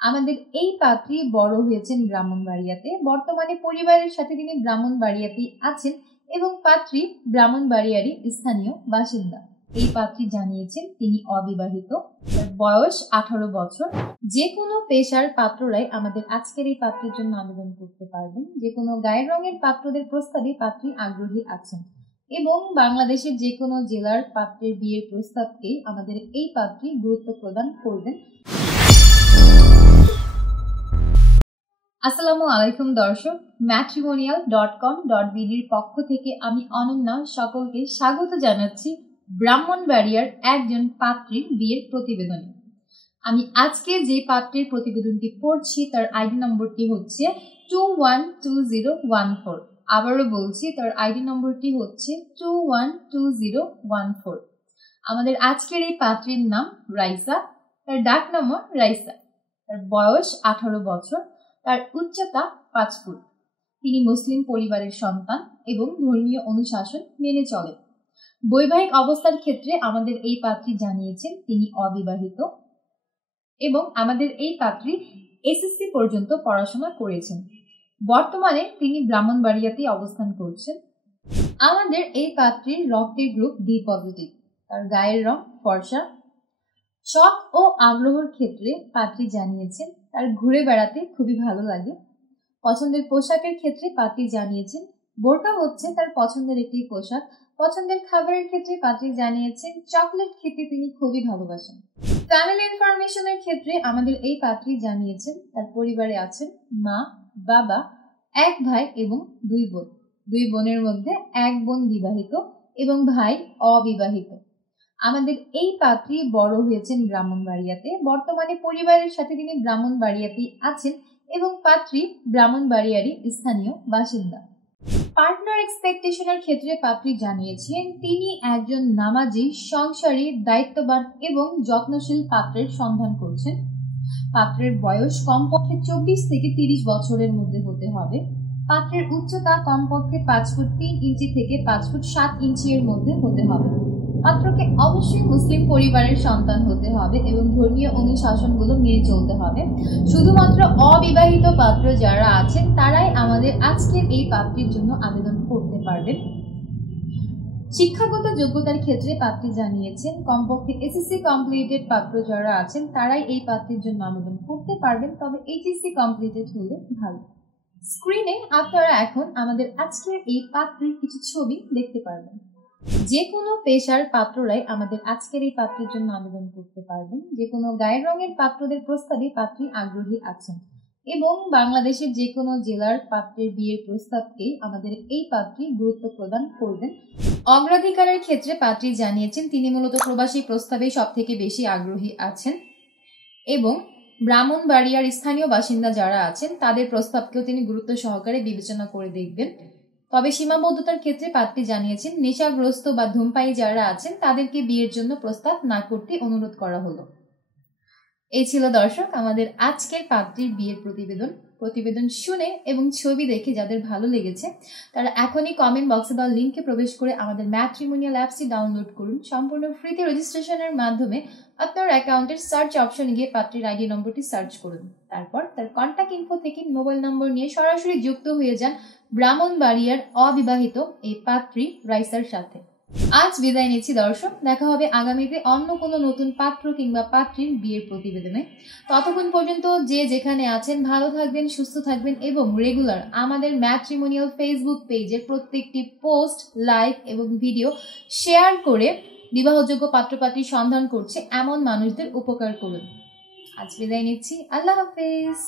আমাদের এই পাত্রী বড় হয়েছেন ব্রাহ্মণবাড়িয়াতে। বর্তমানে পরিবারের সাথে তিনি ব্রাহ্মণবাড়িয়াতেই আছেন এবং পাত্রী ব্রাহ্মণবাড়িয়ারই স্থানীয় বাসিন্দা। এই পাত্রী জানিয়েছেন তিনি অবিবাহিত, তার বয়স 18 বছর। যে কোনো পেশার পাত্ররাই আমাদের আজকের এই পাত্রীর জন্য আবেদন করতে পারবেন। যে কোনো গায়ের রঙের পাত্রদের প্রস্তাবে পাত্রী আগ্রহী আছেন এবং বাংলাদেশের যে কোনো জেলার পাত্রের বিয়ের প্রস্তাবকেই আমাদের এই পাত্রী গুরুত্ব প্রদান করবেন। আসসালামু আলাইকুম দর্শক, matrimonial.com.bd এর পক্ষ থেকে আমি অনন্যা সকলকে স্বাগত জানাচ্ছি ব্রাহ্মণবাড়িয়ার একজন পাত্রীর বিয়ের প্রতিবেদনে। আমি আজকে যে পাত্রের প্রতিবেদনটি পড়ছি তার আইডি নম্বরটি হচ্ছে 212014। আবারও বলছি, তার আইডি নম্বরটি হচ্ছে 212014। আমাদের আজকের এই পাত্রীর নাম রাইসা, তার ডাক নম্বর রাইসা। তার বয়স 18 বছর, তার উচ্চতা 5 ফুট। তিনি মুসলিম পরিবারের সন্তান এবং ধর্মীয় অনুশাসন মেনে চলেন। বৈবাহিক অবস্থার ক্ষেত্রে আমাদের এই পাত্রী জানিয়েছেন তিনি অবিবাহিত এবং আমাদের এই পাত্রী এসএসসি পর্যন্ত পড়াশোনা করেছেন। বর্তমানে তিনি ব্রাহ্মণবাড়িয়াতেই অবস্থান করছেন। আমাদের এই পাত্রীর রক্তের গ্রুপ বি পজিটিভ, তার গায়ের রং ফর্সা। শখ ও আগ্রহের ক্ষেত্রে পাত্রী জানিয়েছেন তার ঘুরে বেড়াতে খুবই ভালো লাগে। পছন্দের পোশাকের ক্ষেত্রে পাত্রী জানিয়েছেন বোরকা হচ্ছে তার পছন্দের একটি পোশাক। পছন্দের খাবারের ক্ষেত্রে পাত্রী জানিয়েছেন চকলেট খেতে তিনি খুবই ভালোবাসেন। ফ্যামিলি ইনফরমেশনের ক্ষেত্রে আমাদের এই পাত্রী জানিয়েছেন তার পরিবারে আছেন মা, বাবা, এক ভাই এবং 2 বোন। 2 বোনের মধ্যে এক বোন বিবাহিত এবং ভাই অবিবাহিত। আমাদের এই পাত্রী বড় হয়েছেন ব্রাহ্মণবাড়িয়াতে। বর্তমানে পরিবারের সাথে তিনি ব্রাহ্মণবাড়িয়াতেই আছেন এবং পাত্রী ব্রাহ্মণবাড়িয়ারই স্থানীয় বাসিন্দা। পার্টনার এক্সপেকটেশনের ক্ষেত্রে পাত্রী জানিয়েছেন তিনি একজন নামাজি, সংসারী, দায়িত্ববান এবং যত্নশীল পাত্রের সন্ধান করছেন। পাত্রের বয়স কমপক্ষে 24 থেকে 30 বছরের মধ্যে হতে হবে। পাত্রের উচ্চতা কমপক্ষে 5 ফুট 3 ইঞ্চি থেকে 5 ফুট 7 ইঞ্চি এর মধ্যে হতে হবে। পাত্রকে অবশ্যই মুসলিম পরিবারের সন্তান হতে হবে এবং ধর্মীয় অনুশাসনগুলো মেনে চলতে হবে। শুধুমাত্র অবিবাহিত পাত্র যারা আছেন তারাই আমাদের আজকের এই পাত্রীর জন্য আবেদন করতে পারবেন। শিক্ষাগত যোগ্যতার ক্ষেত্রে পাত্রী জানিয়েছেন কমপক্ষে এসএসসি কমপ্লিটেড পাত্র যারা আছেন তারাই এই পাত্রীর জন্য আবেদন করতে পারবেন, তবে এইচএসসি কমপ্লিটেড হলে ভালো। স্ক্রিনে আপনারা এখন আমাদের আজকের এই পাত্রীর কিছু ছবি দেখতে পারবেন। যে কোনো পেশার পাত্ররাই আমাদের আজকের এই পাত্রীর জন্য আবেদন করতে পারবেন। যে কোনো গায়ের রঙের পাত্রদের প্রস্তাবে পাত্রী আগ্রহী আছেন এবং বাংলাদেশের যে কোনো জেলার পাত্রের বিয়ের প্রস্তাবকেই আমাদের এই পাত্রী গুরুত্ব প্রদান করবেন। অগ্রাধিকারের ক্ষেত্রে পাত্রী জানিয়েছেন তিনি মূলত প্রবাসী প্রস্তাবে সব থেকে বেশি আগ্রহী আছেন এবং ব্রাহ্মণবাড়িয়ার স্থানীয় বাসিন্দা যারা আছেন তাদের প্রস্তাবকেও তিনি গুরুত্ব সহকারে বিবেচনা করে দেখবেন। তবে সীমাবদ্ধতার ক্ষেত্রে পাত্রী জানিয়েছেন নেশাগ্রস্ত বা ধূমপায়ী যারা আছেন তাদেরকে বিয়ের জন্য প্রস্তাব না করতে অনুরোধ করা হলো। এই ছিল দর্শক আমাদের আজকের পাত্রীর বিয়ের প্রতিবেদন শুনে এবং ছবি দেখে যাদের ভালো লেগেছে তারা এখনই কমেন্ট বক্সে বা লিঙ্কে প্রবেশ করে আমাদের ম্যাট্রিমোনিয়াল অ্যাপসটি ডাউনলোড করুন। সম্পূর্ণ ফ্রিতে রেজিস্ট্রেশনের মাধ্যমে আপনার অ্যাকাউন্টের সার্চ অপশনে গিয়ে পাত্রীর আইডি নম্বরটি সার্চ করুন। তারপর তার কন্ট্যাক্ট ইনফো থেকে মোবাইল নম্বর নিয়ে সরাসরি যুক্ত হয়ে যান ব্রাহ্মণবাড়িয়ার অবিবাহিত এই পাত্রী রাইসার সাথে। আজ বিদায় নিচ্ছি দর্শক, দেখা হবে আগামীতে অন্য কোনো নতুন পাত্র কিংবা পাত্রীর বিয়ের প্রতিবেদনে। ততক্ষণ পর্যন্ত যে যেখানে আছেন ভালো থাকবেন, সুস্থ থাকবেন এবং রেগুলার আমাদের ম্যাট্রিমোনিয়াল ফেসবুক পেজের প্রত্যেকটি পোস্ট, লাইক এবং ভিডিও শেয়ার করে বিবাহযোগ্য পাত্রপাত্রীর সন্ধান করছে এমন মানুষদের উপকার করুন। আজ বিদায় নিচ্ছি, আল্লাহ হাফেজ।